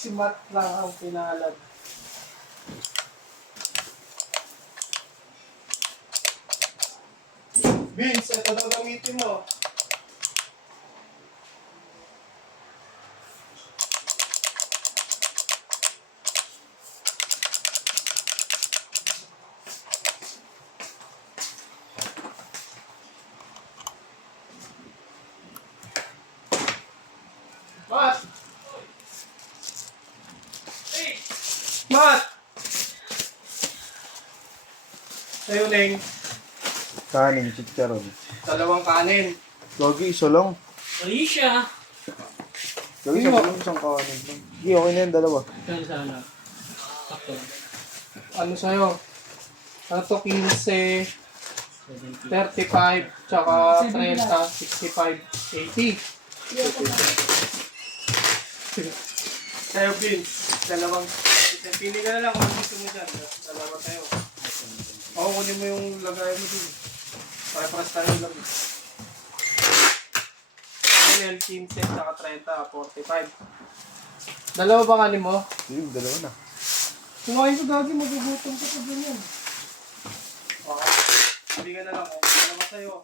Si Matt lang ang pinalad. Vince, ito daw gamitin mo. Matt! Hey! Matt! Sa'yo, Neng. Kanin, chicharon. Dalawang kanin. Gogi, isa lang. Mali siya. Gogi, isang kanin lang. Hindi, okay na yan, dalawa. Kaya sana. Sakto lang. Ano sa'yo? Ano to, 15, 70. 35, tsaka 30, 65, 80. Sa'yo, Vince. Dalawang. Pili ka na lang kung gusto mo dyan. Dalawa tayo. Oo, kunin mo yung lagay mo dun. Para-paras tayo lang. Ano yan, 15, tsaka 30, 45. Dalawa ba kanin mo? Yung dalawa na. Kumain ko dati, magugutom ka pa ganyan. Okay. Pili ka na lang. Dalawa sa'yo.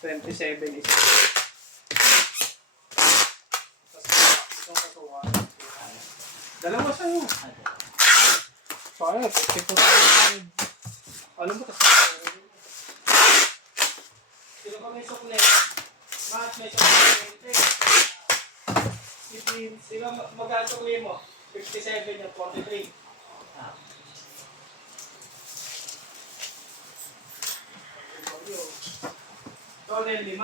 27 is. Itong kasuwa. Dalawa sa'yo. Kaya, 54. Alam mo kasi. Sino ba may suklet? Mas may suklet. Sino magkasukli mo? 57 yung 43. Tonel 5.